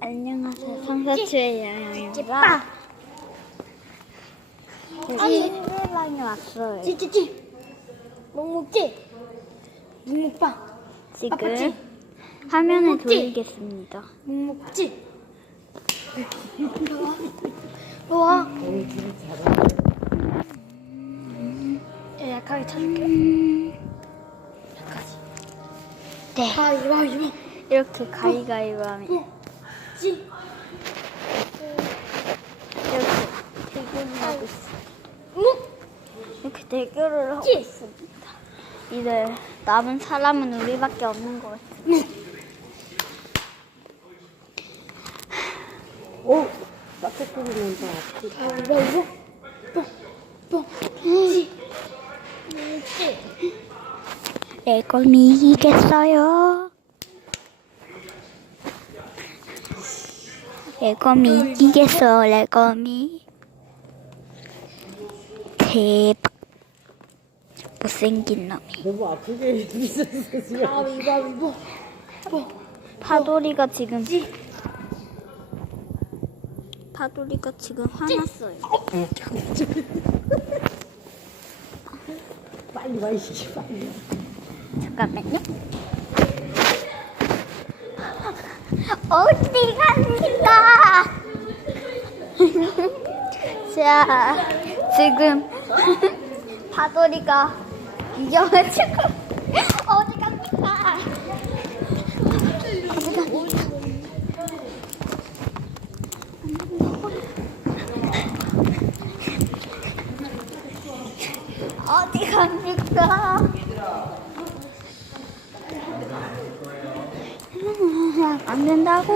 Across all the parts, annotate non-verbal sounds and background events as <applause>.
안녕하세요. 상사추의 양양입니다. 찌빠. 여기 노래방에 왔어요. 찌찌찌. 묵묵찌. 묵묵빵. 지금. 화면을 묵묵찌. 돌리겠습니다. 묵묵찌. 우와. 야, 약하게 쳐줄게요. 약하지. 네. 가위바위보. 이렇게 가위가위보 하면 찌. 이렇게 대결을 하고 있어요. 묵. 이렇게 대결을 하고 찌. 있습니다. 이제 남은 사람은 우리밖에 없는 것 같아요. 오. 뽕. 찌. 찌. 레검이 이기겠어요. 레검이 이기겠어, 레검이. 대박. 못생긴 놈이. 너무 아프게 지금. 뽕. 파도리가 지금 파도리가 지금 화났어요. 빨리 와, 이씨, 빨리. 잠깐만요. 어디 갑니까? <laughs> 자, 지금 <laughs> 파도리가 이겨가지고 어디 갑니까? 어디 갑니까? 어디 갑니까? 안 된다고.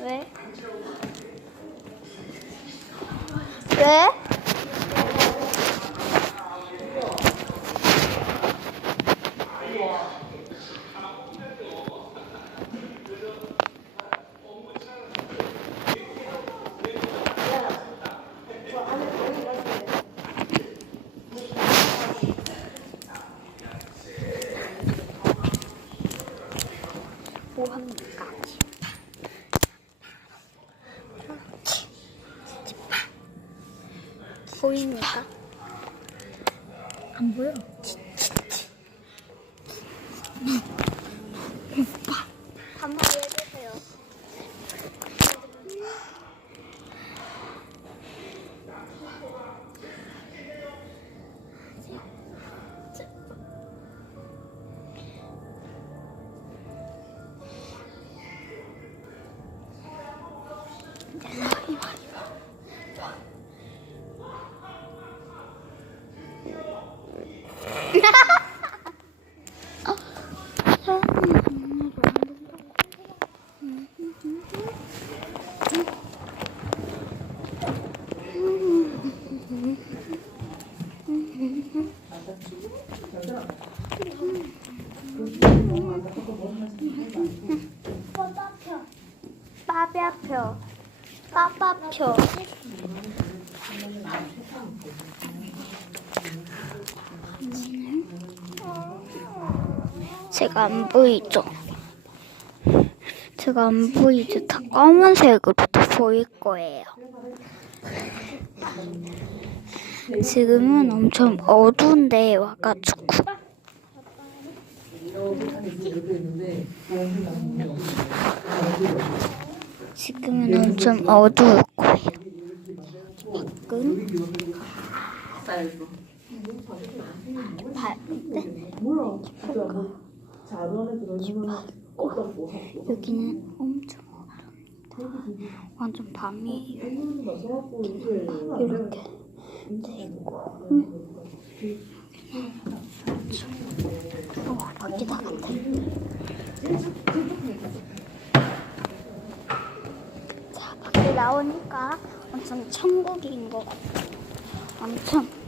왜? 왜? 보입니까? 안 보여. 빠빠표. 빠빠표. 제가 안 보이죠? 제가 안 보이죠? 다 검은색으로 다 보일 거예요. 지금은 엄청 어두운 데에 와가지고 지금은 엄청 어두울 거예요. 밝은데 여기는 엄청 어둡다. 완전 밤이에요. 이렇게 앉아있고 응. 어, 밖에 나갔다 자 밖에 나오니까 엄청 천국인 것 같아 엄청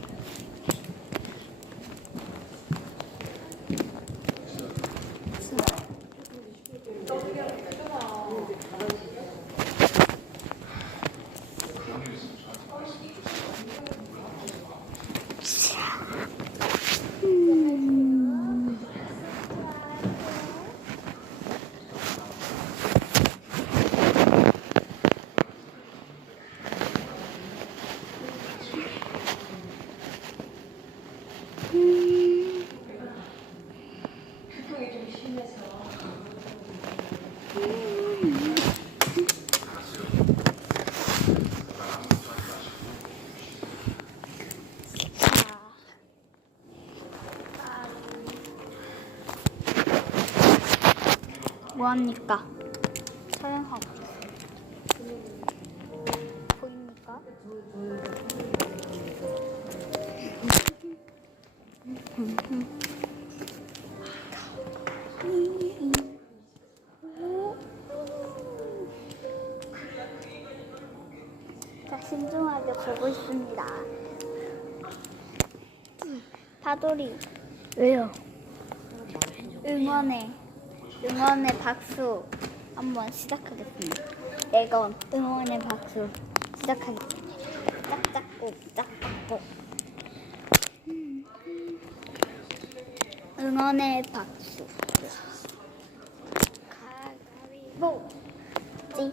뭐합니까? 촬영하고. 보입니까? 자, 신중하게 보고 있습니다. 파돌이 왜요? 응원해 응원의 박수 한번 시작하겠습니다. 내건 응원의 박수 시작하겠습니다. 짝짝꿍 짝짝꿍 응원의 박수. 가위보. 찌.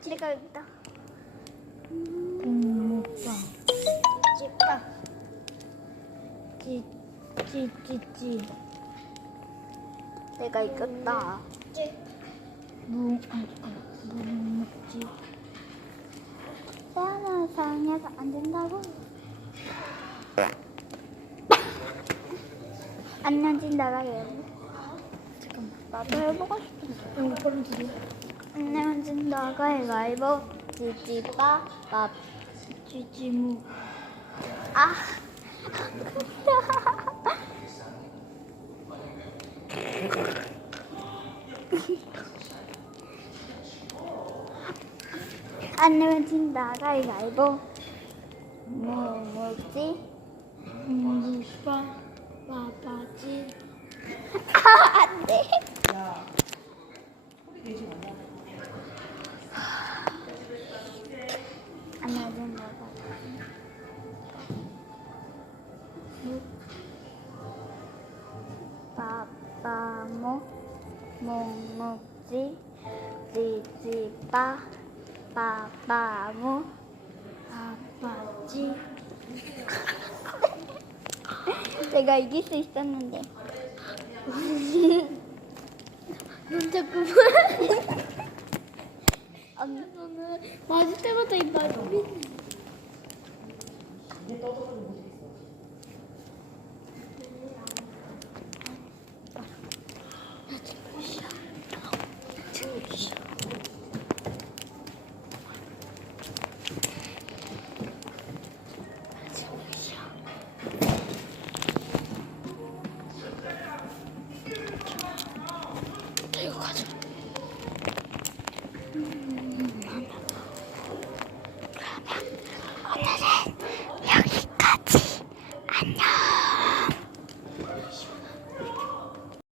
제가 있다 붕목빵. 찌까 찌, 찌, 찌, 찌. 내가 이겼다 무, 무묵지. 태어나 상해서 안 된다고 <laughs> 안 던진다가 해 잠깐만. 나도 해보고 싶은데 이거 빨리 드려. 안 던진다가 해가위보 찌찌빠 밥 찌찌무. 아. <laughs> 안 내면 진다 가위바위보 뭐 뭐지? 무빠. 아, 안돼 <laughs> 내가 이길 수 있었는데 눈 자꾸만. 언니 너는 맞을 때마다 이 말이.